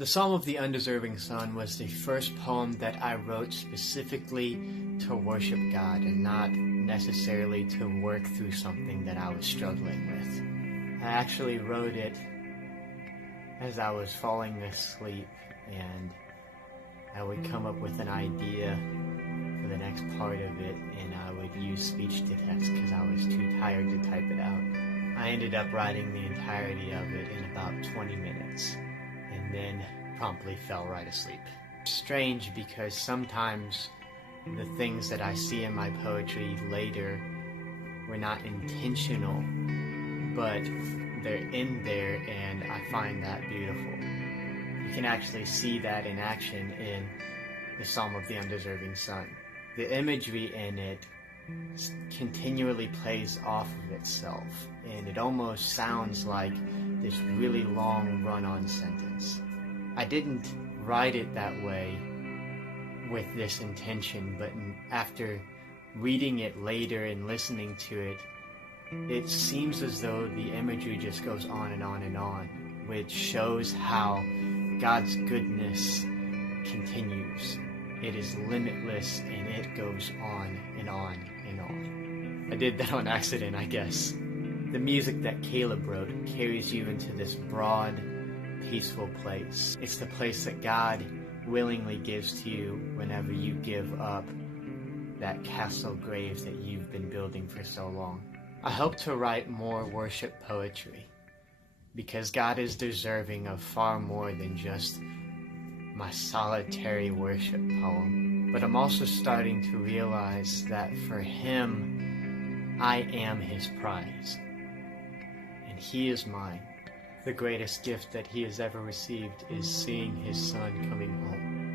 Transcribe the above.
The Psalm of the Undeserving Son was the first poem that I wrote specifically to worship God and not necessarily to work through something that I was struggling with. I actually wrote it as I was falling asleep, and I would come up with an idea for the next part of it, and I would use speech to text because I was too tired to type it out. I ended up writing the entirety of it in about 20 minutes, and then promptly fell right asleep. Strange, because sometimes the things that I see in my poetry later were not intentional, but they're in there, and I find that beautiful. You can actually see that in action in the Psalm of the Undeserving Son. The imagery in it continually plays off of itself, and it almost sounds like this really long run-on sentence. I didn't write it that way with this intention, but after reading it later and listening to it, it seems as though the imagery just goes on and on and on, which shows how God's goodness continues. It is limitless, and it goes on and on and on. I did that on accident, I guess. The music that Kaleb wrote carries you into this broad, peaceful place. It's the place that God willingly gives to you whenever you give up that castle grave that you've been building for so long. I hope to write more worship poetry, because God is deserving of far more than just my solitary worship poem. But I'm also starting to realize that for Him, I am His prize, and He is mine. The greatest gift that He has ever received is seeing His Son coming home.